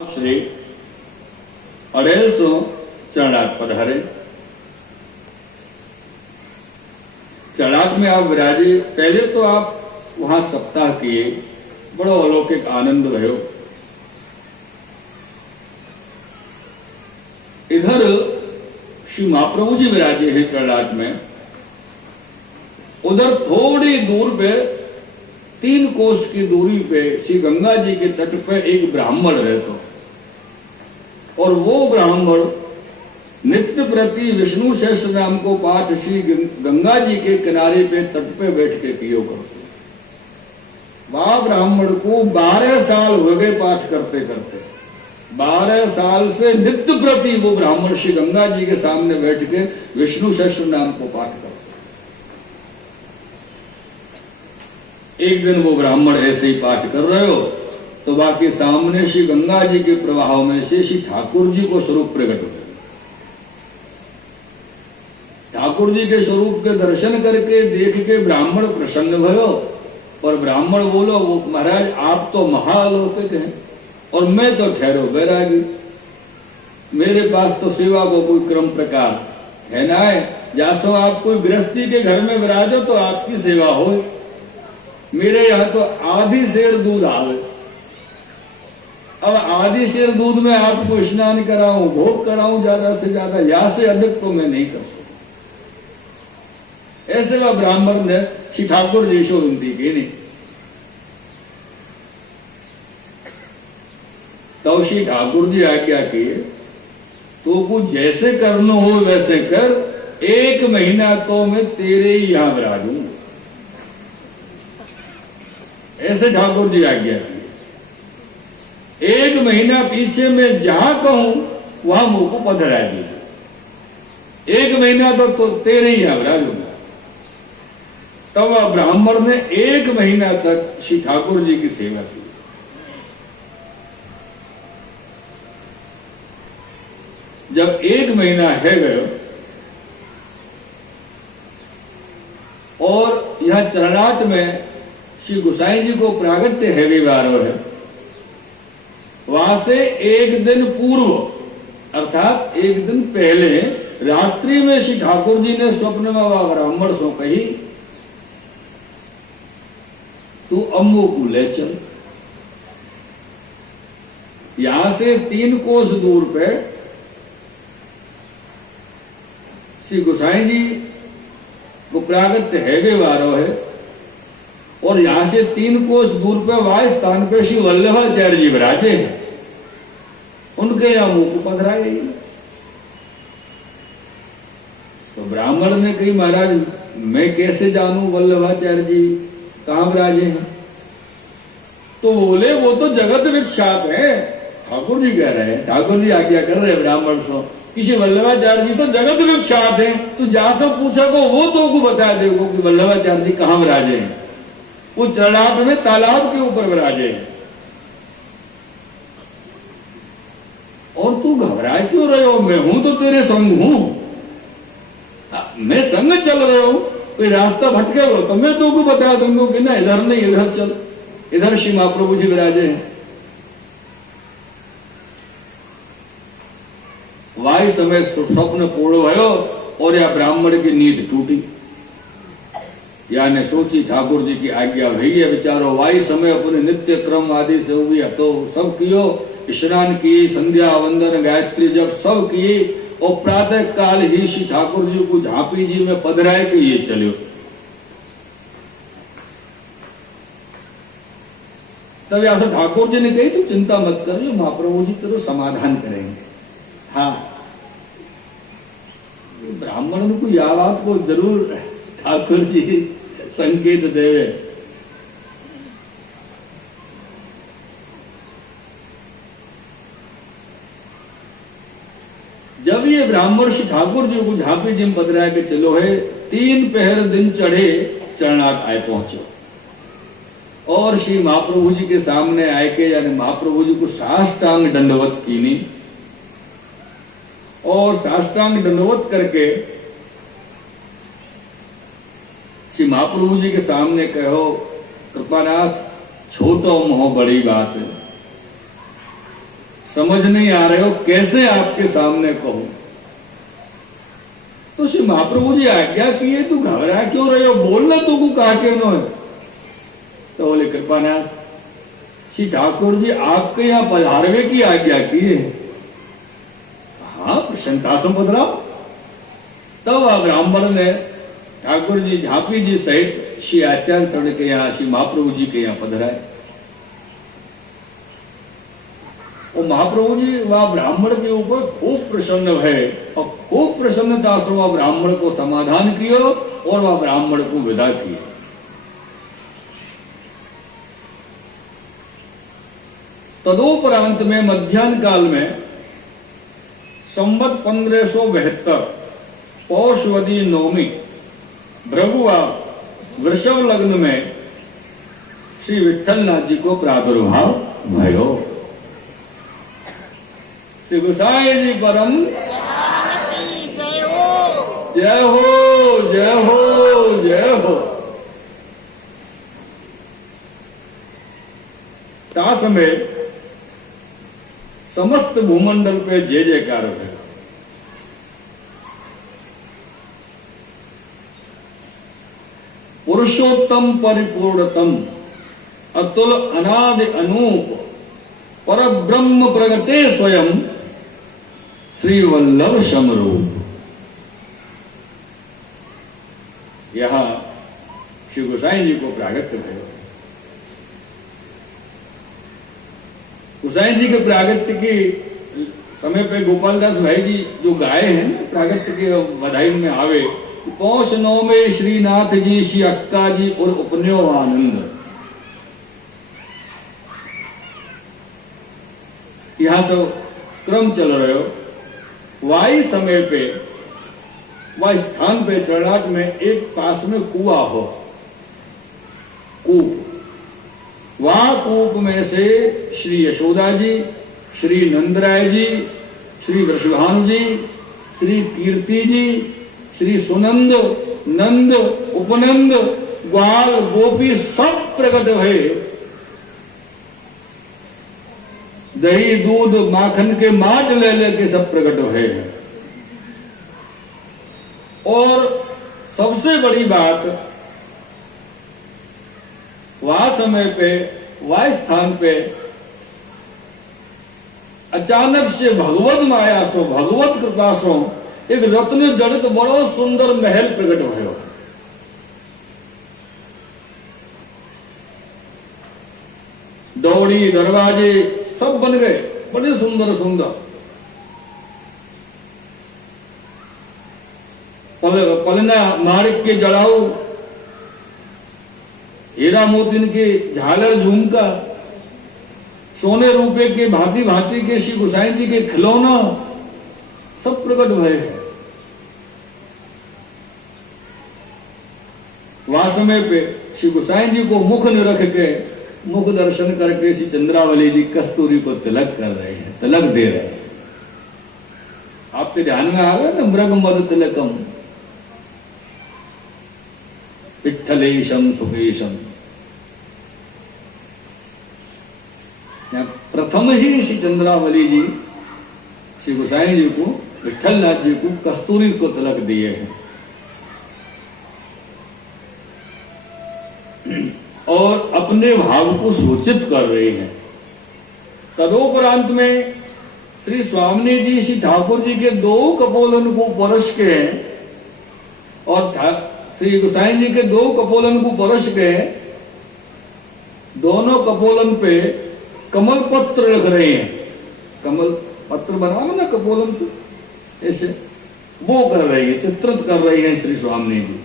श्री 1800 चरणाट पधारे। चरणाट में आप विराजे। पहले तो आप वहां सप्ताह किए, बड़ो अलौकिक आनंद रहो। इधर श्री महाप्रभु जी विराजे हैं चरणाट में। उधर थोड़ी दूर पे 3 कोस की दूरी पे श्री गंगा जी के तट पे एक ब्राह्मण रहता, और वो ब्राह्मण नित्य प्रति विष्णु सहस्त्र नाम को पाठ श्री गंगा जी के किनारे पे तट पे बैठ के कियो करते। वह ब्राह्मण को 12 साल हो गए पाठ करते करते। 12 साल से नित्य प्रति वो ब्राह्मण श्री गंगा जी के सामने बैठ के विष्णु सहस्त्र नाम को पाठ करते। एक दिन वो ब्राह्मण ऐसे ही पाठ कर रहे हो तो बाकी सामने श्री गंगा जी के प्रवाह में से श्री ठाकुर जी को स्वरूप प्रकट हो। ठाकुर जी के स्वरूप के दर्शन करके देख के ब्राह्मण प्रसन्न भयो, और ब्राह्मण बोलो, वो महाराज आप तो महालौकिक हैं और मैं तो ठहरो बैरागी। मेरे पास तो सेवा को कोई क्रम प्रकार है ना है। जैसो आप कोई गृहस्थी के घर में विराजो तो आपकी सेवा हो। मेरे यहाँ तो आधी सेर दूध आवे। अब आधी सेर दूध में आपको स्नान कराऊं, भोग कराऊं ज्यादा से ज्यादा, या से अधिक तो मैं नहीं कर सकता। ऐसे वह ब्राह्मण ने श्री ठाकुर जी से विनती की नहीं। तो श्री ठाकुर जी आज्ञा किए, तो कुछ जैसे करना हो वैसे कर, 1 महीना तो मैं तेरे ही यहां विराजूंगा। ऐसे ठाकुर जी आज्ञा की। 1 महीना पीछे मैं जहां कहूं वहां मुंह को पधरा दीजिए। 1 महीना तो तेरे ही यहां विराजूंगा। तब वह ब्राह्मण ने 1 महीना तक श्री ठाकुर जी की सेवा की। जब 1 महीना है गयो और यहां चरणाट में श्री गोसाई जी को प्रागट्य रविवार है, वहां से 1 दिन पूर्व अर्थात 1 दिन पहले रात्रि में श्री ठाकुर जी ने स्वप्न में वह ब्राह्मण सो कही, तू अम्मू को ले चल। यहां से 3 कोस दूर पे श्री गोसाई जी को प्रागट्य रविवार है, और यहां से 3 कोस दूर पे वह स्थान पे श्री वल्लभाचार्य जी विराजे हैं। उनके यहां मुंह को पधराए गई। तो ब्राह्मण ने कही, महाराज मैं कैसे जानूं वल्लभाचार्य जी कहां विराजे हैं? तो बोले वो तो जगत विख्यात है। ठाकुर जी कह रहे हैं, ठाकुर जी आज्ञा कर रहे हैं ब्राह्मण को, किसी वल्लभाचार्य जी तो जगत विख्यात है। तो जहां से पूछा को वो तो को बता देगो कि वल्लभाचार्य जी कहां विराजे हैं। वो चरणाट में तालाब के ऊपर विराजे हैं। और तू घबरा क्यों रहे हो? मैं हूं तो तेरे संग हूं। मैं संग चल रहे हो, कोई रास्ता भटके हो तो मैं तो को बता दूंगा कि ना इधर नहीं इधर चल। इधर श्री महाप्रभु जी विराजे हैं। वायु समय स्वप्न पूर्ण भयो और यह ब्राह्मण की नींद टूटी। यानी सोची ठाकुर जी की आज्ञा भई है, बेचारो वायु समय अपने नित्य क्रम आदि से हुई तो सब कियो, स्नान किए, संध्या वंदन गायत्री जब सब किए, और प्रातः काल ही श्री ठाकुर जी को झांपी जी में पधराए के ये चलो। तब या तो ठाकुर जी ने कही, तू चिंता मत कर, जो महाप्रभु जी तेरे समाधान करेंगे। हाँ, ब्राह्मण को यह बात को जरूर ठाकुर जी संकेत देवे। जब ये ब्राह्मण श्री ठाकुर जी को झांपी जी में पधरा के चलो है, 3 पहर दिन चढ़े चरणाट आए पहुंचो, और श्री महाप्रभु जी के सामने आए के, यानी महाप्रभु जी को साष्टांग दंडवत कीनी, और साष्टांग दंडवत करके श्री महाप्रभु जी के सामने कहो, कृपानाथ छोटो मोह बड़ी बात है। समझ नहीं आ रहे हो, कैसे आपके सामने कहूं। तो श्री महाप्रभु जी आज्ञा किए, तू घबरा क्यों रहे हो, बोलना तू को कहा के नो। तो बोले कृपानाथ श्री ठाकुर जी आपके यहाँ पधारवे की आज्ञा की है। हाँ प्रसन्नता से पधराओ। तब आ ब्राह्मण ने ठाकुर जी झांपी जी सहित श्री आचार्य थोड़े के यहाँ श्री महाप्रभु जी के यहाँ पधराए। और महाप्रभु जी वह ब्राह्मण के ऊपर खूब प्रसन्न है और खूब प्रसन्नता से वह ब्राह्मण को समाधान किया और वह ब्राह्मण को विदा किया। तदोपरांत में मध्यान्ह काल में संवत 1572 पौषवदी नवमी भृगुवार वृषभ लग्न में श्री विठ्ठलनाथ जी को प्रादुर्भाव भयो। श्री गोसाई जी परम जय हो जय हो जय हो। तास में समस्त भूमंडल पे जय जयकार है। पुरुषोत्तम परिपूर्णतम अतुल अनादि अनूप पर ब्रह्म प्रगटे स्वयं श्री वल्लभ समरूप। यहां श्री गोसाई जी को प्रागट्य भयो। गोसाई जी के प्रागट्य के समय पे गोपालदास भाई जी जो गाए हैं ना, प्रागट्य के बधाई में आवे, पौष नौ में श्रीनाथ जी श्री अक्का जी और उपन्यो आनंद। यहां सब क्रम चल रहे हो। वाई समय पे वह स्थान पे चरणाट में एक पास में कुआ हो, कूप। वहां कूप में से श्री यशोदा जी, श्री नंदराय जी, श्री वृषभानु जी, श्री कीर्ति जी, श्री सुनंद, नंद, उपनंद, ग्वाल, गोपी सब प्रकट हुए। दही दूध माखन के माट ले लेके सब प्रकट हुए हैं। और सबसे बड़ी बात, वह समय पे वह स्थान पे अचानक से भगवत माया सो भगवत कृपा सो एक रत्न जड़ित बड़ो सुंदर महल प्रकट भयो। दौड़ी दरवाजे सब बन गए, बड़े सुंदर सुंदर। पलना मार्ग के जड़ाऊ, हीरा मोतिन के झालर झुमका, सोने रुपए के भांति भांति के श्री गोसाई जी के खिलौना सब प्रकट भय है। वहां समय पे श्री गोसाई जी को मुख में रख के मुख दर्शन करके श्री चंद्रावली जी कस्तूरी को तिलक कर रहे हैं, तिलक दे रहे हैं। आपके ध्यान में आ गया ना, मृग मद तिलकम विठ्ठलेशम सुकेशम। प्रथम ही श्री चंद्रावली जी श्री गोसाई जी को, विठ्ठलनाथ जी को कस्तूरी को तिलक दिए हैं। और अपने भाव को सूचित कर रहे हैं। तदोपरांत में श्री स्वामी जी श्री ठाकुर जी के दो कपोलन को परश के हैं और श्री गोसाई जी के दो कपोलन को परश के हैं। दोनों कपोलन पे कमल पत्र रख रहे हैं। कमल पत्र बना ना कपोलन तो ऐसे वो कर रही है, चित्रित कर रही है श्री स्वामी जी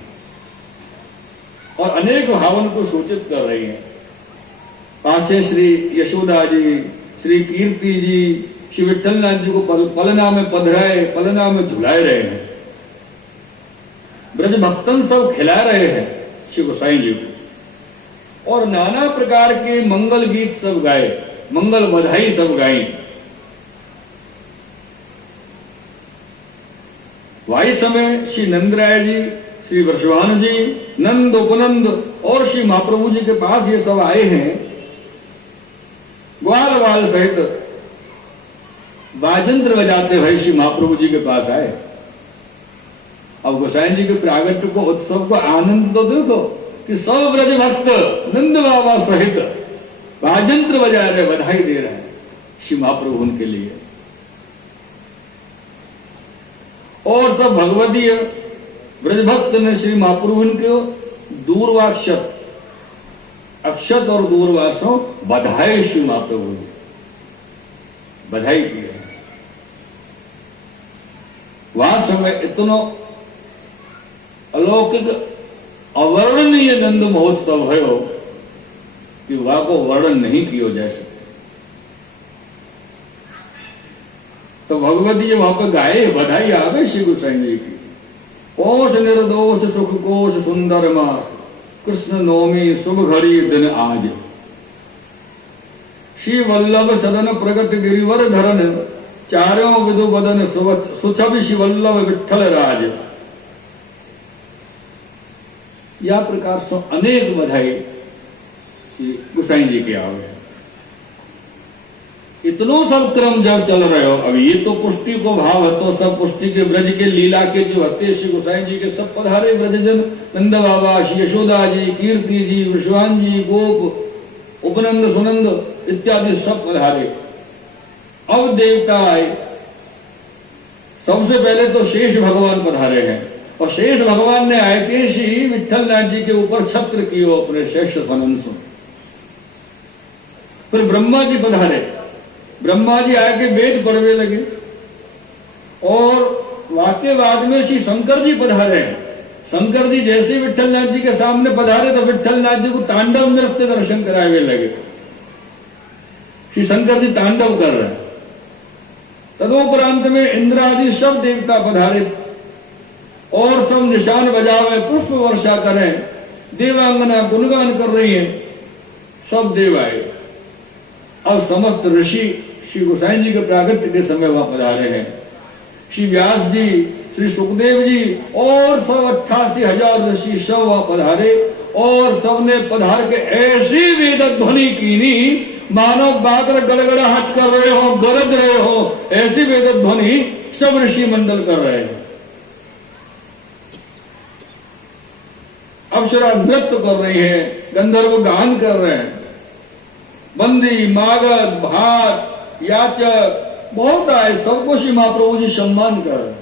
और अनेक भावन को सूचित कर रही हैं। पाछे श्री यशोदा जी, श्री कीर्ति जी, श्री विठ्ठलनाथ जी को पलना में पधराए, पलना में झुलाए रहे हैं। ब्रज भक्तन सब खिला रहे हैं श्री गोसाई जी को और नाना प्रकार के मंगल गीत सब गाए, मंगल बधाई सब गाई। वाई समय श्री नंदराय जी, श्री वृषभानु जी, नंद उपनंद और श्री महाप्रभु जी के पास ये सब आए हैं ग्वाल वाल सहित। वाजंत्र बजाते भाई श्री महाप्रभु जी के पास आए। अब गोसाई जी के प्रागट्य को, उत्सव को आनंद तो देखो कि सब ब्रज भक्त नंद बाबा सहित वाजंत्र बजा रहे, बधाई दे रहे हैं श्री महाप्रभु उनके लिए। और सब भगवदीय ब्रज भक्त ने श्री महाप्रभु के दूरवाक्षत, अक्षत और दूरवासों बधाई श्री महाप्रभु, बधाई की है। वह समय इतना अलौकिक अवर्णनीय नंद महोत्सव है कि वह को वर्णन नहीं किया जा सकता। तो भगवती वहां पर गाए, बधाई आ गई श्री गोसाई जी की। कोश निर्दोष सुख कोश सुंदर मास, कृष्ण नवमी शुभ घड़ी दिन आज। श्री वल्लभ सदन प्रगट गिरिवर धरन, चारों विदु बदन सुछवि श्री वल्लभ विठ्ठल राज। या प्रकार से अनेक बधाई श्री गोसाई जी के आवे। इतनो सब क्रम जब चल रहे हो, अब ये तो पुष्टि को भाव है, तो सब पुष्टि के ब्रज के लीला के जो हते श्री गोसाई जी के सब पधारे ब्रजजन, नंद बाबा, श्री यशोदा जी, कीर्ति जी, विश्वान जी, गोप, उपनंद, सुनंद इत्यादि सब पधारे। अब देवता आए, सबसे पहले तो शेष भगवान पधारे हैं, और शेष भगवान ने आए के श्री विठ्ठल नाथ जी के ऊपर छत्र कियो अपने शेष फनंसु। फिर ब्रह्मा जी पधारे, ब्रह्मा जी आके वेद पढ़ने लगे, और वाक्य बाद में श्री शंकर जी पधारे। शंकर जी जैसे विठ्ठल नाथ जी के सामने पधारे तो विठ्ठल नाथ जी को तांडव नृत्य दर्शन करावे लगे। श्री शंकर जी तांडव कर रहे हैं। तदोपरांत में इंद्र आदि सब देवता पधारे और सब निशान बजावे, पुष्प वर्षा करें, देवांगना गुणगान कर रही है, सब देव आए। अब समस्त ऋषि श्री गोसाई जी के प्रागट्य के समय वहां पधारे हैं। श्री व्यास जी, श्री सुखदेव जी और सब 88,000 ऋषि सब वहां पधारे, और सबने पधार के ऐसी वेद ध्वनि कीनी मानो बादल गड़गड़ाहट कर रहे हो, गरज रहे हो, ऐसी वेद ध्वनि सब ऋषि मंडल कर रहे हैं। अप्सरा नृत्य कर रही है, गंधर्व गान कर रहे हैं, बंदी, मागध, भाट, याचक बहुत आए, सबको श्री महाप्रभु जी सम्मान कर रहे हैं।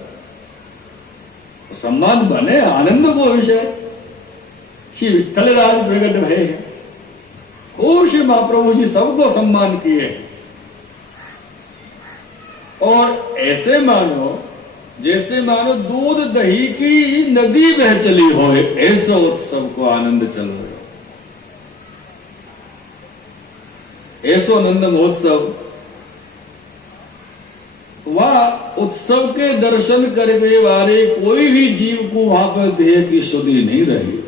सम्मान बने आनंद को विषय श्री विठ्ठल राज प्रगट भय है, खूब श्री महाप्रभु जी सबको सम्मान किए। और ऐसे मानो जैसे मानो दूध दही की नदी बह चली हो, ऐसा उत्सव को आनंद चल रहे हो। ऐसो आनंद महोत्सव, वह उत्सव के दर्शन करने वाले कोई भी जीव को वहां पर देह की शुद्धि नहीं रही।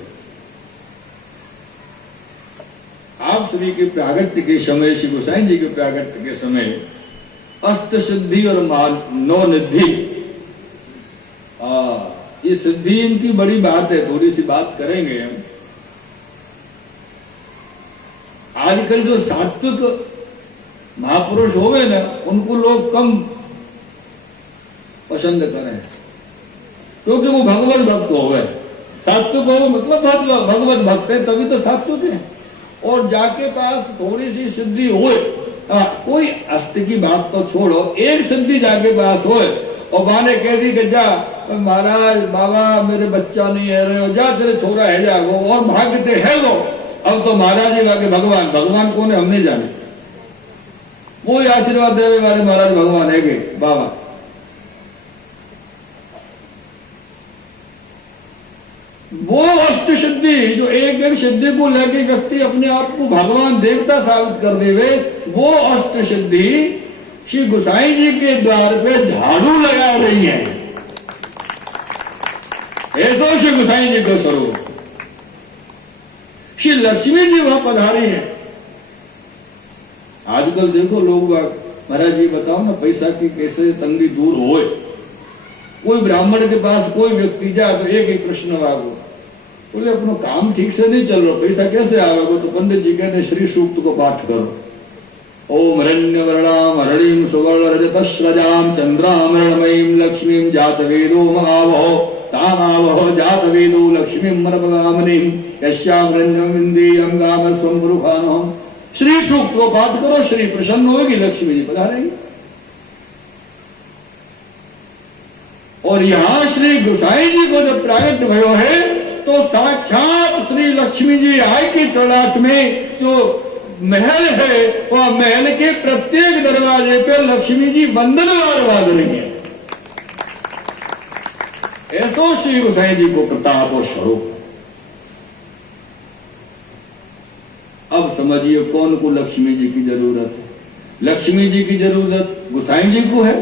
आप श्री के प्रागट्य के समय, श्री गोसाई जी के प्रागट्य के समय अष्ट सिद्धि और नौ निधि, ये सिद्धि इनकी बड़ी बात है, थोड़ी सी बात करेंगे हम। आजकल जो सात्विक महापुरुष हो गए ना, उनको लोग कम पसंद करें, क्योंकि वो भगवत भक्त हो गए। सात्विक हो मतलब भगवत भक्त है, तभी तो सात्विक है। और जाके पास थोड़ी सी सिद्धि होए, कोई अष्ट की बात तो छोड़ो, एक सिद्धि जाके पास होए और बाने कह दी कि जा महाराज बाबा मेरे बच्चा नहीं है रहे हो, जा तेरे छोरा है जागो, और भाग्यते है वो। अब तो महाराज जी के भगवान, भगवान कौन है हम नहीं जाने, वो ही आशीर्वाद देवे वाले महाराज भगवान है गे बाबा। वो अष्ट सिद्धि, जो एक एक सिद्धि को लेके व्यक्ति अपने आप को भगवान देवता साबित कर देवे, वो अष्ट सिद्धि श्री गोसाई जी के द्वार पे झाड़ू लगा रही है। ऐसा श्री गोसाई जी का स्वरूप। श्री लक्ष्मी जी वहां पधारी है। आजकल देखो लोग, महाराज जी बताओ ना, पैसा की कैसे तंगी दूर होए। कोई ब्राह्मण के पास कोई व्यक्ति जाए तो एक कृष्ण वागो, बोले अपना काम ठीक से नहीं चल रहा, पैसा कैसे आवेगा? तो पंडित जी कहते श्री सूक्त को पाठ करो। ओम हिरण्यवर्णाम हरणीम सुवर्ण रजतश्रजाम चंद्राम हिरणमयीम लक्ष्मीम जातवेदो महावहो तामावहो जातवेदो लक्ष्मीम मरपगामनीम यस्याम रंजम इंद्रियम गाम स्वम पुरुखानो। श्री सूक्त को पाठ करो, श्री प्रसन्न होगी, लक्ष्मी जी पधारेंगी। और यहां श्री गोसाई जी को जब प्रागट्य भयो है तो साक्षात श्री लक्ष्मी जी आय के तड़ाट में जो महल है वह महल के प्रत्येक दरवाजे पे लक्ष्मी जी वंदनवार बाज रही है। ऐसो श्री गोसाई जी को प्रताप और स्वरूप। अब समझिए कौन को लक्ष्मी जी की जरूरत है। लक्ष्मी जी की जरूरत गोसाई जी को है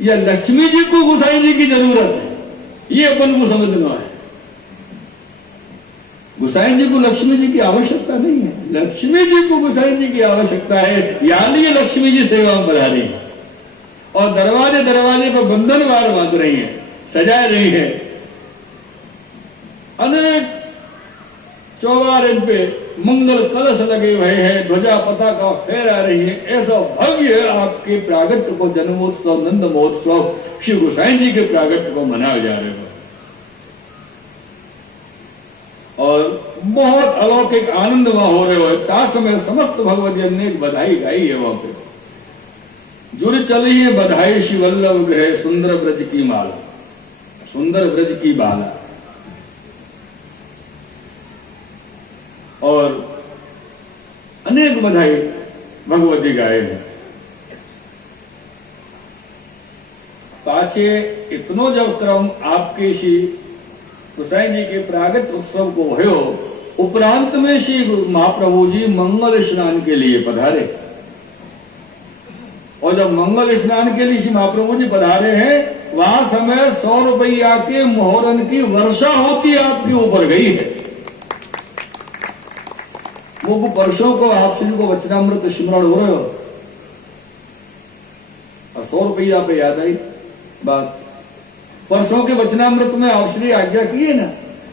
या लक्ष्मी जी को गोसाई जी की जरूरत है, ये अपन को समझना है। गोसाई जी को लक्ष्मी जी की आवश्यकता नहीं है, लक्ष्मी जी को गोसाई जी की आवश्यकता है। यानी लक्ष्मी जी सेवा में बजा रही है और दरवाजे दरवाजे पर बंधनवार बांध रही है, सजा रही है। अनेक चौबार इन पे मंगल कलश लगे हुए हैं, ध्वजा पताका फहरा रही है। ऐसा भव्य आपके प्रागट्य को जन्मोत्सव नंद महोत्सव श्री गोसाई जी के प्रागट्य को मनाया जा रहे हो और बहुत अलौकिक आनंद वहां हो रहे हो। तास में समस्त भगवती ने बधाई गाई है वहां पे। जुड़ चली है बधाई श्री वल्लभ गृह सुंदर ब्रज की माला, सुंदर ब्रज की बाला। और अनेक बधाई भगवती गाए हैं। पाछे इतनो जब क्रम आपके श्री गोसाई जी के प्रागट्य उत्सव को भयो, उपरांत में श्री महाप्रभु जी मंगल स्नान के लिए पधारे। और जब मंगल स्नान के लिए श्री महाप्रभु जी पधारे हैं, वहां समय 100 रुपया के मोहरन की वर्षा होती आपके ऊपर गई है। वो परसों को आप श्री को वचनामृत स्मरण हो रहे हो और 100 रुपया पे याद आई बात। परसों के वचनामृत में आप श्री आज्ञा किए ना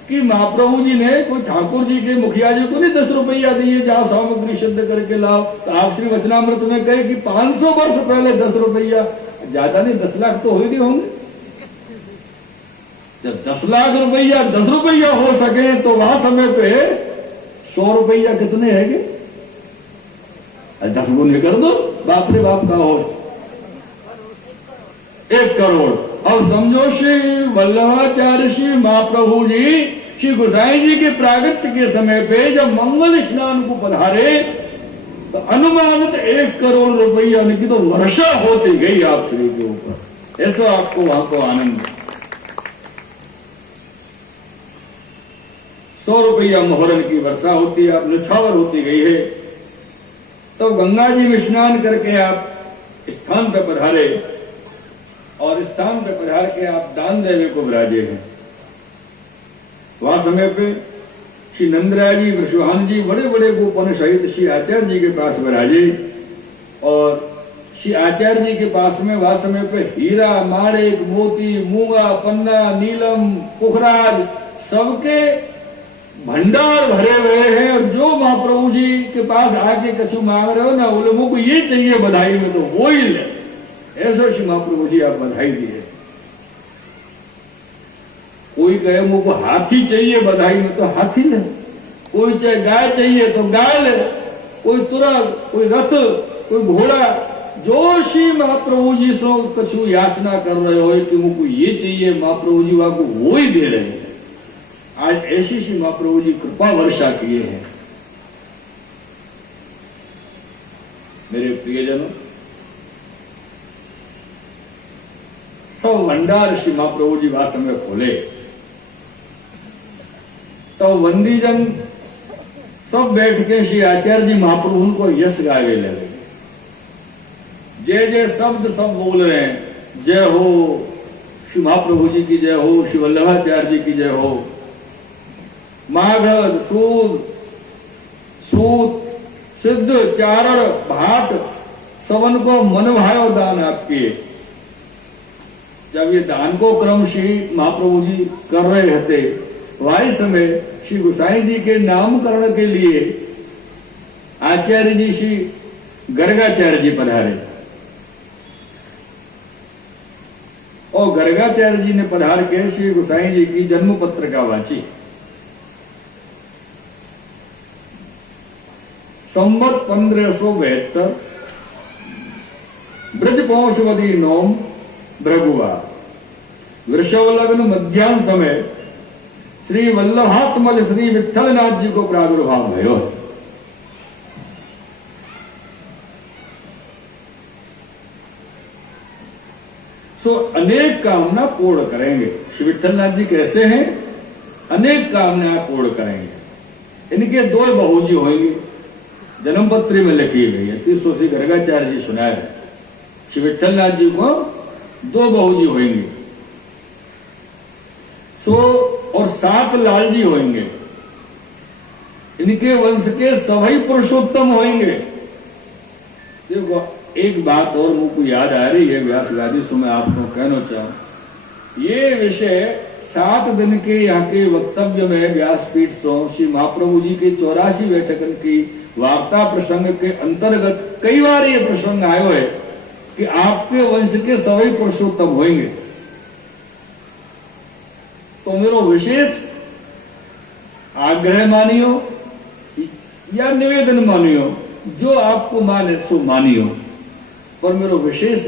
कि महाप्रभु जी ने कोई ठाकुर जी के मुखिया जी को नहीं 10 रुपया दिए, जाओ सामग्री सिद्ध करके लाओ। तो आप श्री वचनामृत में कहे कि 500 वर्ष पहले 10 रुपया, ज्यादा नहीं 10 लाख तो हो ही होंगे। जब 10 लाख रुपया 10 रुपया हो सके तो वहां समय पे 100 रुपया कितने है? 10 गुने कर दो, बाप रे बाप का हो 1 करोड़। अब समझो श्री वल्लभाचार्य श्री महाप्रभु जी श्री गोसाई जी के प्रागट्य के समय पे जब मंगल स्नान को पधारे तो अनुमानित 1 करोड़ रुपया की तो वर्षा होती गई आप श्री के ऊपर। ऐसा आपको वहां को आनंद। 100 रुपया मोहरन की वर्षा होती है, आप निछावर होती गई है। तो गंगा जी में स्नान करके आप स्थान पर पधारे और स्थान पर पधार के आप दान देवे को विराजे हैं। वह समय पे श्री नंदराय जी वृषभान जी बड़े बड़े गोपन सहित श्री आचार्य जी के पास विराजे और श्री आचार्य जी के पास में वह समय पे हीरा माणिक मोती मूंगा पन्ना नीलम पुखराज सबके भंडार भरे हुए हैं। और जो महाप्रभु जी के पास आके कछु मांग रहे हो ना, वो लोगों को ये चाहिए बधाई में तो वो ही ले। ऐसा श्री महाप्रभु जी आप बधाई दिए। कोई कहे मुझको हाथी चाहिए बधाई में तो हाथी ले, कोई चाहे गाय चाहिए तो गाय ले, कोई तुरंत कोई रथ कोई घोड़ा। जो श्री महाप्रभु जी सो कछु याचना कर रहे हो कि मुझको ये चाहिए, महाप्रभु जी आपको वो ही दे रहे हैं। आज ऐसी श्री महाप्रभु जी कृपा वर्षा किए हैं। मेरे प्रियजनों, सब भंडार श्री महाप्रभु जी वास में खोले तो वंदीजन सब बैठ के श्री आचार्य जी महाप्रभु को यश गावे लगे। जय जय शब्द सब बोल रहे हैं, जय हो श्री महाप्रभु जी की जय हो, श्री वल्लभाचार्य जी की जय हो। माघ सूद सूत सिद्ध चारण भाट सबन को मन भायो दान आपके। जब ये दान को क्रम श्री महाप्रभु जी कर रहे थे, वही समय श्री गोसाई जी के नामकरण के लिए आचार्य जी श्री गर्गाचार्य जी पधारे और गर्गाचार्य जी ने पधार के श्री गोसाई जी की जन्म पत्रिका वाची। संवत 1572 ब्रजपौषवती नोम भृगुआ वृषभ लग्न मध्याह्न समय श्री वल्लभात्मज श्री विठ्ठलनाथ जी को प्रादुर्भाव भयो। तो अनेक कामना पूर्ण करेंगे। श्री विठ्ठलनाथ जी कैसे हैं? अनेक कामना पूर्ण करेंगे। इनके दो बहुजी होंगे, जन्मपत्री में लिखी गई है। 30 गर्गाचार्य जी सुनाए श्री विठ्ठलनाथ जी को दो बहुजी होंगे। सो और 7 लालजी होंगे। इनके वंश के सभी पुरुषोत्तम होंगे। देखो एक बात और मुझको याद आ रही है व्यासगादी सो मैं आपको कहना चाहूं। ये विषय 7 दिन के यहाँ के वक्तव्य में व्यासपीठ सो श्री महाप्रभु जी के 84 बैठकन की वार्ता प्रसंग के अंतर्गत कई बार ये प्रसंग आयो है कि आपके वंश के सभी पुरुषोत्तम होंगे। तो मेरा विशेष आग्रह मानियो या निवेदन मानियो, जो आपको माने सो मानियो, पर मेरा विशेष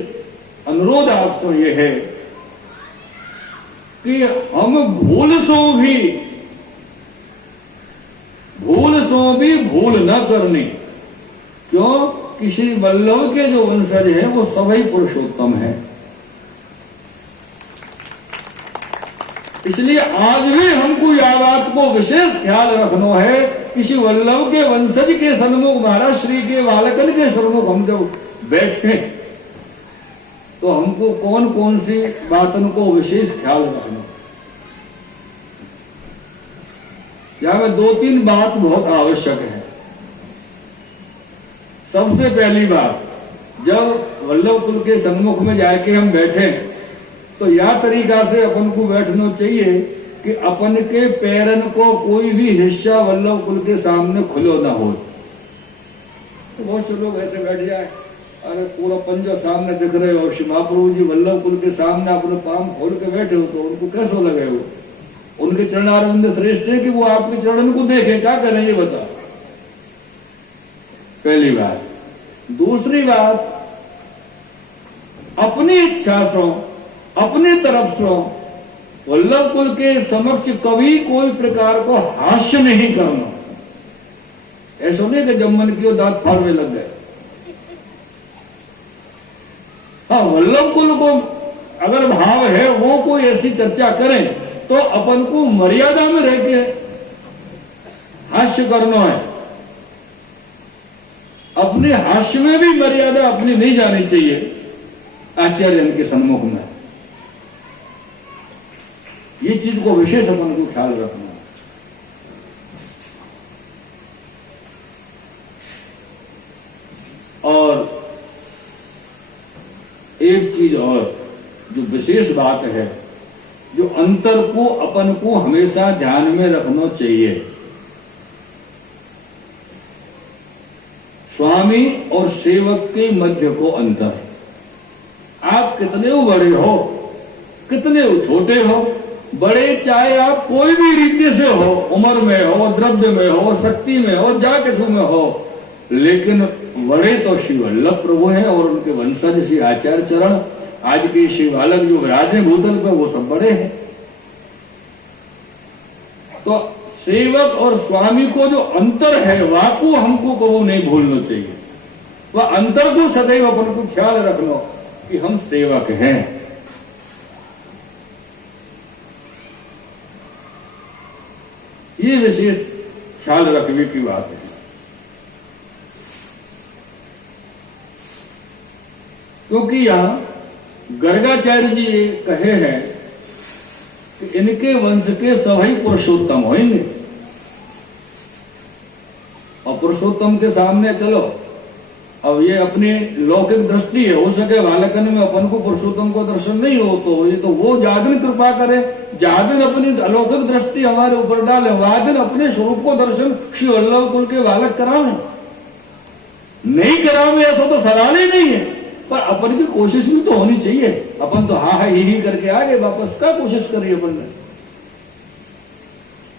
अनुरोध आपसे यह है कि हम भूल सो भी भूल न करनी। क्यों? कि श्री वल्लभ के जो वंशज हैं वो सभी पुरुषोत्तम हैं। इसलिए आज भी हमको यह बात को विशेष ख्याल रखना है कि श्री वल्लभ के वंशज के सन्मुख महाराज श्री के बालकन के सन्मुख हम जब बैठे तो हमको कौन कौन सी बातों को विशेष ख्याल रखना। यहां में 2-3 बात बहुत आवश्यक है। सबसे पहली बात, जब वल्लभ कुल के सन्मुख में जाके हम बैठे तो यह तरीका से अपन को बैठना चाहिए कि अपन के पैरन को कोई भी हिस्सा वल्लभ कुल के सामने खुलो ना हो। तो बहुत से लोग ऐसे बैठ जाए, अरे पूरा पंजा सामने दिख रहे हो, श्री महाप्रभु जी वल्लभ कुल के सामने अपने पाम खोल के बैठे हो, तो उनको कैसे लगे हो? उनके चरणारविंद श्रेष्ठ है कि वो आपके चरण को देखे, क्या करें ये बता। पहली बात। दूसरी बात, अपनी इच्छा से अपनी तरफ से वल्लभ कुल के समक्ष कभी कोई प्रकार को हास्य नहीं करना। ऐसा नहीं कि जब मन की दांत फाड़ने लग गए। हाँ, वल्लभ कुल को अगर भाव है वो कोई ऐसी चर्चा करें तो अपन को मर्यादा में रह के हास्य करना है। अपने हास्य में भी मर्यादा अपनी नहीं जानी चाहिए आचार्य के सन्मुख में। ये चीज को विशेष अपन को ख्याल रखना है। और एक चीज और जो विशेष बात है, जो अंतर को अपन को हमेशा ध्यान में रखना चाहिए। स्वामी और सेवक के मध्य को अंतर। आप कितने बड़े हो, कितने छोटे हो, बड़े चाहे आप कोई भी रीति से हो, उम्र में हो, द्रव्य में हो, शक्ति में हो, जा किसु में हो, लेकिन बड़े तो श्री वल्लभ प्रभु हैं और उनके वंशज श्री आचार्य चरण, आज के श्री बालक जो विराज हैं भूतल पे, वो सब बड़े हैं। तो सेवक और स्वामी को जो अंतर है वाको हमको कबो नहीं भूलना चाहिए। वह अंतर को सदैव अपन को ख्याल रखना कि हम सेवक हैं। ये विशेष ख्याल रखने की बात है। क्योंकि यहां गर्गाचार्य जी ये कहे हैं कि इनके वंश के सभी पुरुषोत्तम होंगे। और पुरुषोत्तम के सामने चलो, अब ये अपनी लौकिक दृष्टि है, हो सके बालकन में अपन को पुरुषोत्तम को दर्शन नहीं हो तो ये तो वो जादिन कृपा करे, जादिन अपनी अलौकिक दृष्टि हमारे ऊपर डाले, वादिन अपने स्वरूप को दर्शन श्री वल्लभ कुल के बालक करावे। नहीं करावे ऐसा तो सवाल ही नहीं है, पर अपन की कोशिश भी तो होनी चाहिए। अपन तो हा ही करके आ गए, वापस क्या कोशिश करी अपन ने।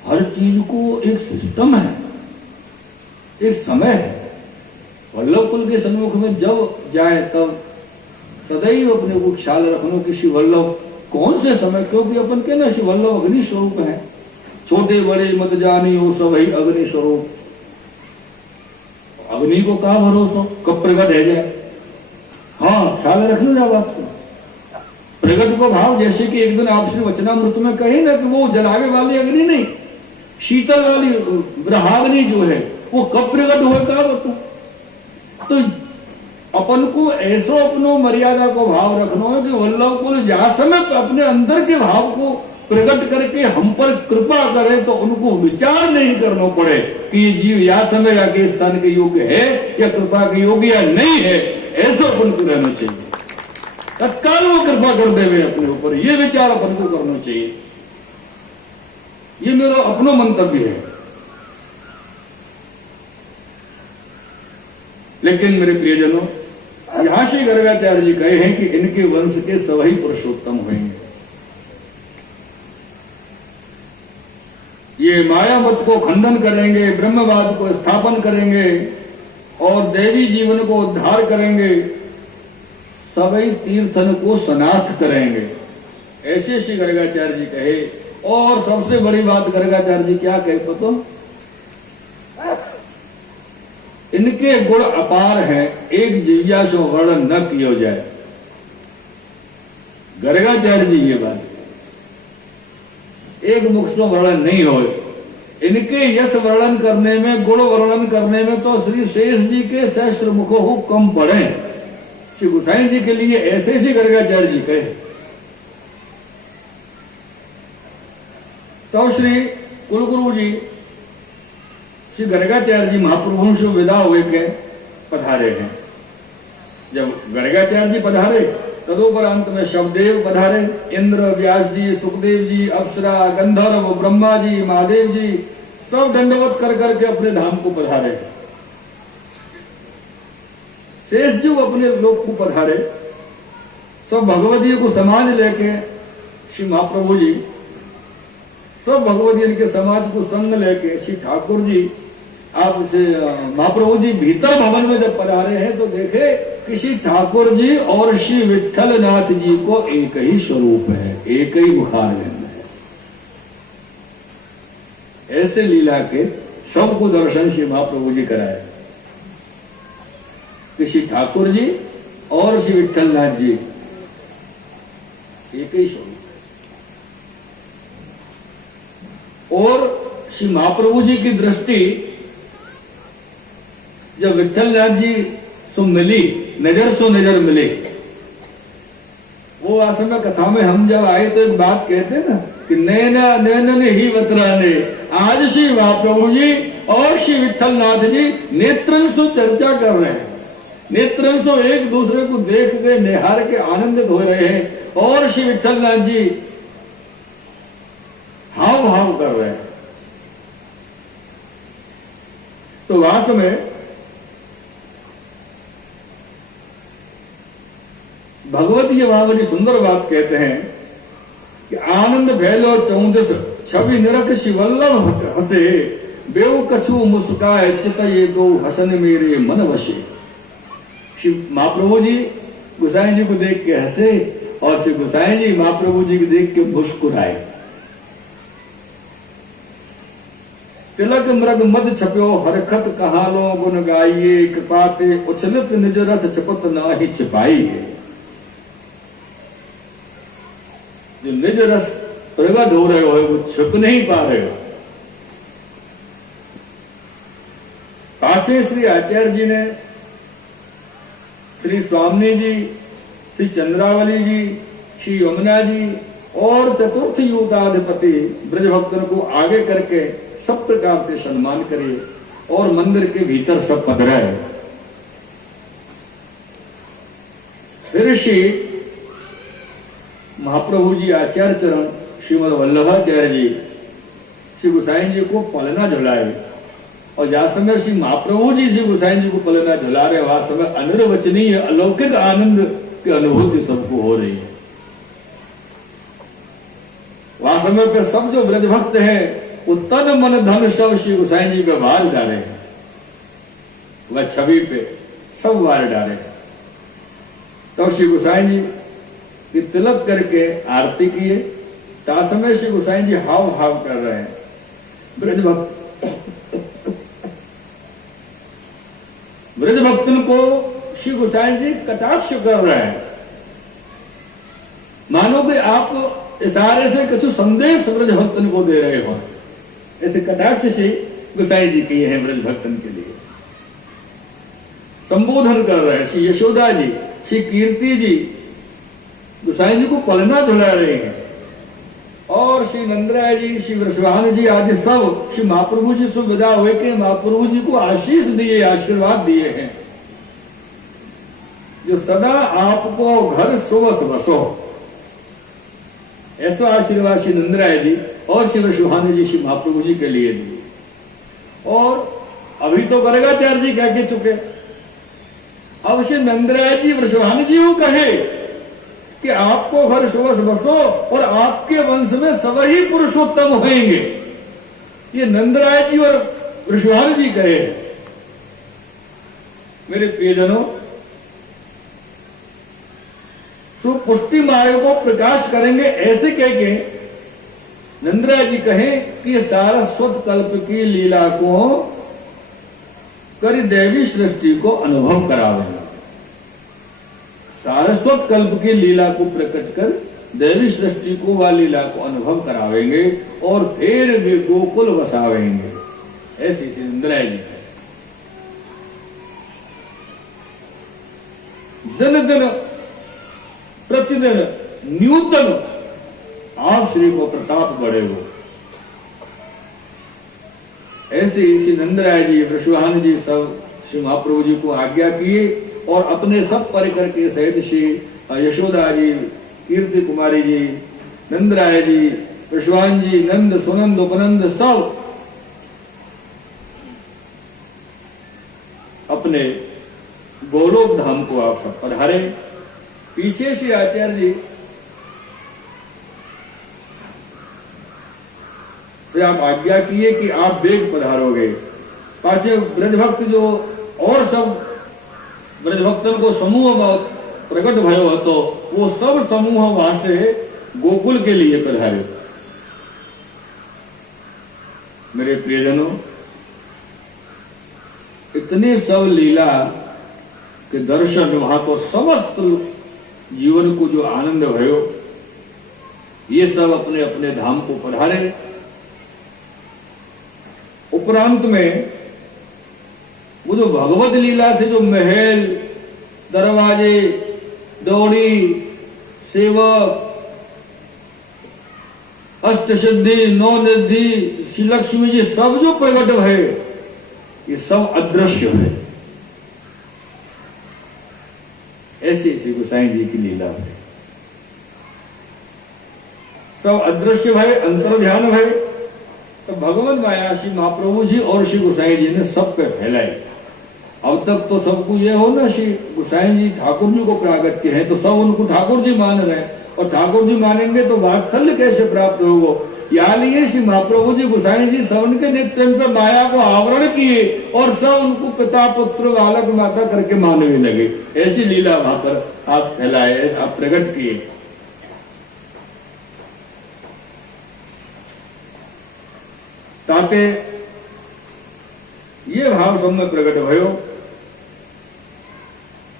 हर चीज को एक सिस्टम है, एक समय है। वल्लभ कुल के सन्मुख में जब जाए तब सदैव अपने को ख्याल रखना कि श्री वल्लभ कौन से समय, क्योंकि अपन के ना श्री वल्लभ अग्नि स्वरूप है। छोटे बड़े मत जानी हो सब ही अग्नि स्वरूप। अग्नि को कहा भरोसा, कब प्रकट है जाए। हाँ, ख्याल रख लो जब आपको प्रकट को भाव, जैसे कि एक दिन आप श्री वचनामृत में कहे ना कि वो जलावे वाली अग्नि नहीं, शीतल वाली ब्रहाग्नि जो है वो कब प्रकट हुआ क्या बता। तो अपन को ऐसो अपनो मर्यादा को भाव रखना है कि वल्लभ को जहां समय अपने अंदर के भाव को प्रकट करके हम पर कृपा करे तो उनको विचार नहीं करना पड़े कि ये जीव या समय या के स्थान के योग्य है या कृपा के योग्य या नहीं है। ऐसा अपन को रहना चाहिए, तत्काल वो कृपा कर देवे अपने ऊपर, ये विचार अपन को करना चाहिए। ये मेरा अपनो मंतव्य है। लेकिन मेरे प्रियजनों, यहां श्री गर्गाचार्य जी कहे हैं कि इनके वंश के सभी पुरुषोत्तम होंगे। ये माया मत को खंडन करेंगे, ब्रह्मवाद को स्थापन करेंगे और देवी जीवन को उद्धार करेंगे, सभी तीर्थन को सनाथ करेंगे। ऐसे श्री गर्गाचार्य जी कहे। और सबसे बड़ी बात गर्गाचार्य जी क्या कहे पतो, इनके गुण अपार हैं, एक जिज्ञा से वर्णन न किया जाए। गर्गाचार्य जी ये बात एक मुख से वर्णन नहीं हो। इनके यश वर्णन करने में, गुण वर्णन करने में तो श्री शेष जी के सहस्र मुखों को कम पड़े। श्री गोसाई जी के लिए ऐसे श्री गर्गाचार्य जी कहे। तो श्री कुलगुरु जी श्री गर्गाचार्य जी महाप्रभु से विदा हुए के पधारे हैं। जब गर्गाचार्य जी पधारे तदुपरांत में शवदेव पधारे, इंद्र, व्यास जी, सुखदेव जी, अप्सरा, गंधर्व, ब्रह्मा जी, महादेव जी सब दंडवत कर करके अपने धाम को पधारे। शेष जी अपने लोक को पधारे। सब भगवती को समाज लेके श्री महाप्रभु जी, सब भगवती के समाज को संग लेके श्री ठाकुर जी आप से महाप्रभु जी भीतर भवन में जब पधारे हैं तो देखे कि श्री ठाकुर जी और श्री विठल नाथ जी को एक ही स्वरूप है, एक ही बुखार है। ऐसे लीला के सबको दर्शन श्री महाप्रभु जी कराए कि श्री ठाकुर जी और श्री विठल नाथ जी एक ही स्वरूप है। और श्री महाप्रभु जी की दृष्टि जब विठल नाथ जी सो मिली, नजर सो नजर मिले। वो आसम कथा में हम जब आए तो एक बात कहते ना कि नैना नैनन ही बतराने। आज श्री महाप्रभु जी और श्री विठल नाथ जी नेत्रन सो चर्चा कर रहे हैं, नेत्रन सो एक दूसरे को देख के निहार के आनंदित हो रहे हैं और श्री विठल नाथ जी हाव भाव कर रहे हैं। तो वास्तव में भगवत ये वहां बड़ी सुंदर बात कहते हैं कि आनंद भैलो चौदस छवि निरख शिवल्लभ हसे बेउ कछु मुस्काए चित ये दो हसन मेरे मन वशे। श्री महाप्रभु जी गोसाई जी को देख के हंसे और श्री गोसाई जी महाप्रभु जी को देख के मुस्कुराए। तिलक मृग मद छप्यो हरखत कहालो गुण गाइये, कृपाते उछलित निज रस छपत नाही छिपाइए। जो निज रस प्रगट हो रहे हो वो छिप नहीं पा रहे हो। पासे श्री आचार्य जी ने श्री स्वामी जी, श्री चंद्रावली जी, श्री यमुना जी और चतुर्थ युवताधिपति ब्रजभक्तों को आगे करके सब प्रकार से सम्मान करे और मंदिर के भीतर सब पधराए। फिर श्री महाप्रभु जी आचार्य चरण श्रीमद वल्लभाचार्य जी श्री गोसाई जी को पलना झुलाए और जा समय श्री महाप्रभु जी श्री गोसाई जी को पलना झुला रहे, वहां समय अनिर्वचनीय अलौकिक आनंद की अनुभूति सबको हो रही है। वहां समय पे सब जो ब्रज भक्त है वो तन मन धन सब श्री गोसाई जी पे वार डाले हैं, वह छवि पे सब वार डाले हैं। तब श्री गोसाई जी की तिलक करके आरती किए। ता समय श्री गोसाई जी हाव हाव कर रहे हैं। ब्रज भक्तन को श्री गोसाई जी कटाक्ष कर रहे हैं, मानो कि आप इशारे से कुछ संदेश ब्रज भक्तन को दे रहे हो। ऐसे कटाक्ष श्री गोसाई जी किए हैं ब्रज भक्तन के लिए। संबोधन कर रहे हैं। श्री यशोदा जी, श्री कीर्ति जी गोसाई जी को पलना झुला रहे हैं, और श्री नंदराय जी, श्री वृषभानु जी आदि सब श्री महाप्रभु जी से विदा हुए के महाप्रभु जी को आशीष दिए, आशीर्वाद दिए हैं, जो सदा आपको घर सुबस बसो। ऐसा आशीर्वाद श्री नंदराय जी और श्री वृषभानु जी श्री महाप्रभु जी के लिए दिए। और अभी तो गर्गाचार्य जी कह के चुके, अब श्री नंदराय जी वृषभानु जी को कहे कि आपको घर सुबस बसो और आपके वंश में सब ही पुरुषोत्तम होंगे। ये नंदराय जी और वृषभानु जी कहे। मेरे प्रियजनों, सुपुष्टि मार्ग को प्रकाश करेंगे ऐसे कह के नंदराय जी कहे कि ये सारस्वत कल्प की लीला को कर देवी सृष्टि को अनुभव करावेंगे। सारस्वत कल्प की लीला को प्रकट कर देवी सृष्टि को वह लीला को अनुभव करावेंगे और फिर वे गोकुल बसावेंगे। ऐसी श्री नंदराय जी है। दिन दिन प्रतिदिन न्यूतन आप श्री को प्रताप बढ़ेगो। ऐसे श्री नंदराय जी, वृषभानु जी सब श्री महाप्रभु जी को आज्ञा किए और अपने सब परिकर के सहित श्री यशोदा जी, कीर्ति कुमारी जी, नंदराय जी, वृषभानु जी, नंद, सुनंद, उपनंद सब अपने गोलोक धाम को आप सब पधारे। पीछे श्री आचार्य जी से आप आज्ञा किए कि आप वेग पधारोगे। पाछे ब्रजभक्त जो और सब ब्रजभक्तन को समूह प्रकट भयो तो वो सब समूह वहां से गोकुल के लिए पधारे। मेरे प्रियजनों, इतनी सब लीला के दर्शन वहां को समस्त जीवन को जो आनंद भयो, ये सब अपने अपने धाम को पधारे। उपरांत में वो जो भगवत लीला से जो महल, दरवाजे, दौड़ी, सेवक, अष्टसिद्धि, नौ निधि, श्री लक्ष्मी जी सब जो प्रकट है, ये सब अदृश्य है। ऐसी श्री गोसाई जी की लीला है। सब अदृश्य भय, अंतर ध्यान भय, तो भगवत माया श्री महाप्रभु जी और श्री गोसाई जी ने सब पे फैलाई। अब तक तो सबको ये हो ना, श्री गोसाई जी ठाकुर जी को प्रागट के हैं तो सब उनको ठाकुर जी मान रहे हैं, और ठाकुर जी मानेंगे तो वात्सल्य कैसे प्राप्त होगा। या लिए श्री महाप्रभु जी गोसाई जी सब उनके नित्य पे माया को आवरण किए और सब उनको पिता पुत्र बालक माता करके मानने लगे। ऐसी लीला भाकर आप फैलाए, आप प्रकट किए। ताकि ये भाव सब में प्रकट भयो।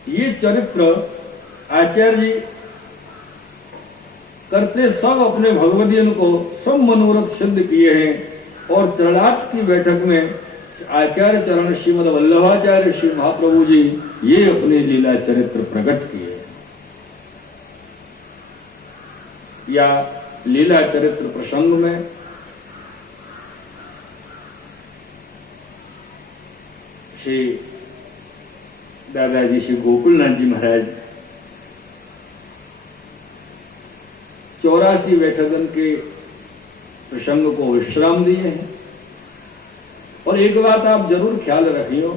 ये चरित्र आचार्य जी करते सब अपने भगवदियन को सब मनोरथ सिद्ध किए हैं। और चरणार्थ की बैठक में आचार्य चरण श्रीमद वल्लभाचार्य श्री महाप्रभु जी ये अपने लीला चरित्र प्रकट किए। या लीला चरित्र प्रसंग में श्री दादाजी श्री गोकुलनाथ जी महाराज 84 बैठकन के प्रसंग को विश्राम दिए हैं और एक बात आप जरूर ख्याल रखियो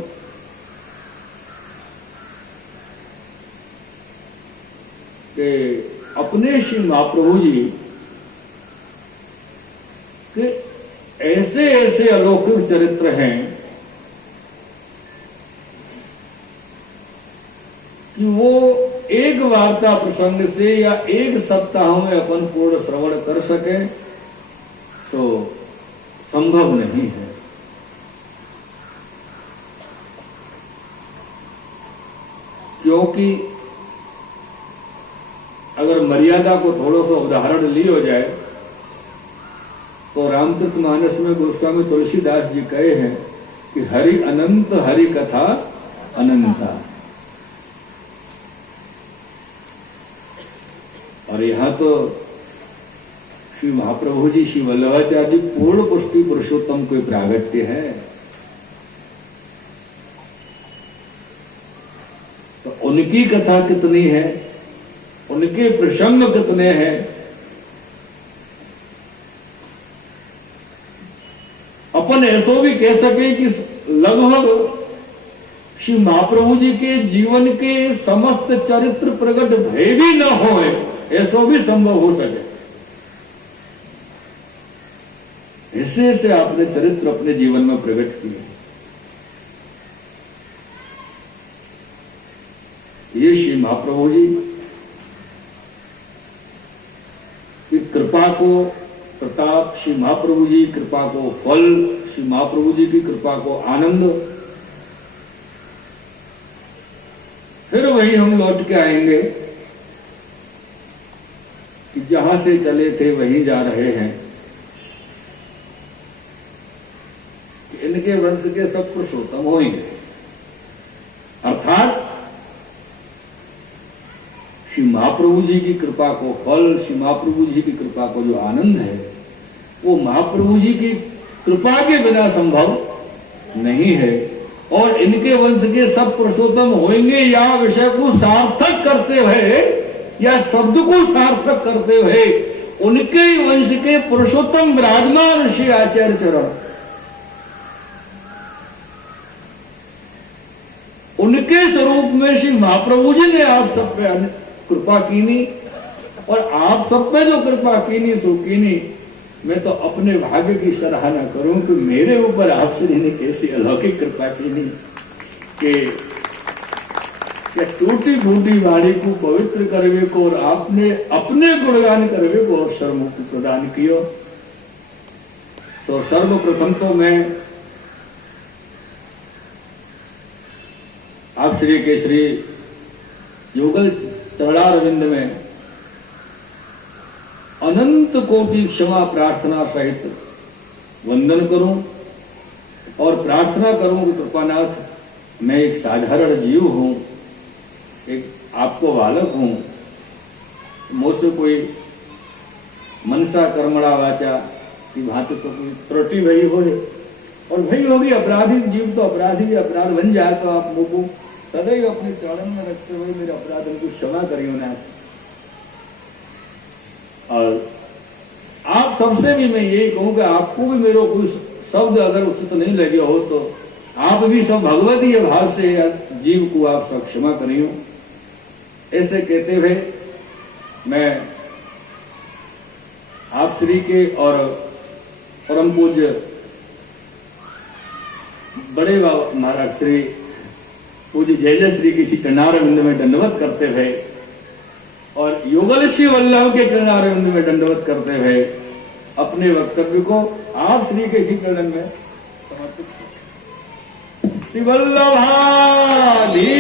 कि अपने श्री महाप्रभु जी के ऐसे ऐसे अलौकिक चरित्र हैं कि वो एक वार्ता प्रसंग से या एक सप्ताह में अपन पूर्ण श्रवण कर सके तो संभव नहीं है। क्योंकि अगर मर्यादा को थोड़ा सा उदाहरण लियो जाए तो रामचरितमानस में गोस्वामी तुलसीदास जी कहे हैं कि हरि अनंत हरि कथा अनंता। और यहां तो श्री महाप्रभु जी श्री वल्लभाचार्य जी पूर्ण पुष्टि पुरुषोत्तम कोई प्रागट्य है। तो उनकी कथा कितनी है, उनके प्रसंग कितने हैं, अपन ऐसो भी कह सके कि लगभग श्री महाप्रभु जी के जीवन के समस्त चरित्र प्रकट भय भी न हो, ऐसो भी संभव हो सके। ऐसे ऐसे आपने चरित्र अपने जीवन में प्रकट किए। ये श्री महाप्रभु जी की कृपा को प्रताप, श्री महाप्रभु जी की कृपा को फल, श्री महाप्रभु जी की कृपा को आनंद। फिर वही हम लौट के आएंगे कि जहां से चले थे वहीं जा रहे हैं। इनके वंश के सब पुरुषोत्तम होंगे, अर्थात श्री महाप्रभु जी की कृपा को फल, श्री महाप्रभु जी की कृपा को जो आनंद है वो महाप्रभु जी की कृपा के बिना संभव नहीं है। और इनके वंश के सब पुरुषोत्तम होंगे या विषय को सार्थक करते हुए या शब्द को सार्थक करते हुए उनके वंश के पुरुषोत्तम विराजमान श्री आचार्य चरण, उनके स्वरूप में श्री महाप्रभु जी ने आप सब पे कृपा कीनी। और आप सब पे जो कृपा कीनी सो कीनी, मैं तो अपने भाग्य की सराहना करूं कि मेरे ऊपर आप श्री ने कैसी अलौकिक कृपा कीनी कि टूटी फूटी वाणी को पवित्र करवे को और आपने अपने गुणगान करवे को अवसर मुक्ति प्रदान किया। तो सर्वप्रथम तो मैं आप श्री के श्री युगल चरणारविंद में अनंत कोटि क्षमा प्रार्थना सहित वंदन करूं और प्रार्थना करूं कि कृपानाथ मैं एक साधारण जीव हूं, एक आपको बालक हूं, मुझसे कोई मनसा कर्मणा वाचा की भांति तो कोई त्रुटि भई हो, और भई होगी अपराधी जीव तो अपराधी अपराध बन जाए तो आप मुझको सदैव अपने चरण में रखते हुए मेरे अपराध को क्षमा करियो ना। और आप सबसे भी मैं यही कहूं कि आपको भी मेरे कोई शब्द अगर उचित नहीं लगे हो तो आप भी सब भगवतीय भाव से जीव को आप सब क्षमा करियो। ऐसे कहते हुए मैं आप श्री के और परम पूज्य बड़े बाबा महाराज श्री पूज्य जय जय श्री की चरणारविंद में दंडवत करते हुए और युगल श्री वल्लभ के चरणारविंद में दंडवत करते हुए अपने वक्तव्य को आप श्री के श्री चरण में समर्पित श्री वल्लभाधि